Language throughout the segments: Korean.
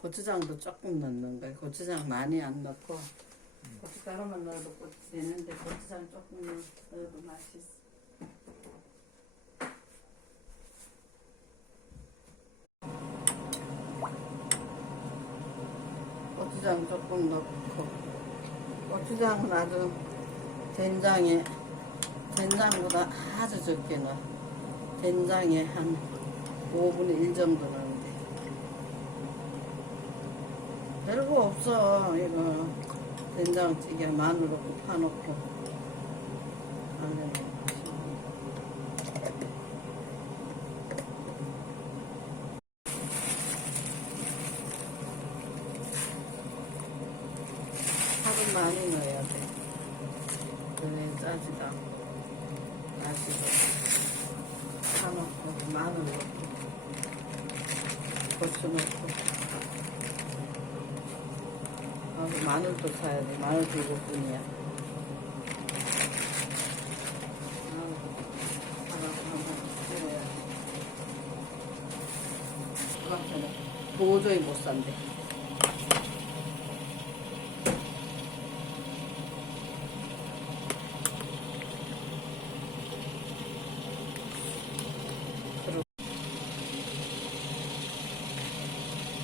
고추장도 조금 넣는 거예요. 고추장 많이 안 넣고 고춧가루만 넣어도 되는데 고추장 조금 넣어도 맛있어. 고추장 조금 넣고 고추장은 아주 된장보다 아주 적게 넣어. 된장에 한 5분의 1 정도 넣는데 별거 없어. 이거 된장찌개 마늘 넣고 파 넣고 하면 파를 많이 넣어야 돼. 그래 짜지다. 마시고 파 넣고 마늘 넣고 고추 넣고 마늘도 사야 돼. 마늘 2개뿐이야. 도저히 못 산대.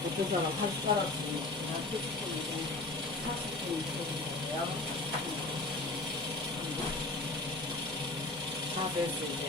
어떤 사람 한 숟가락씩 한 티스푼이고 40분 야분 40분 다 됐어 이제.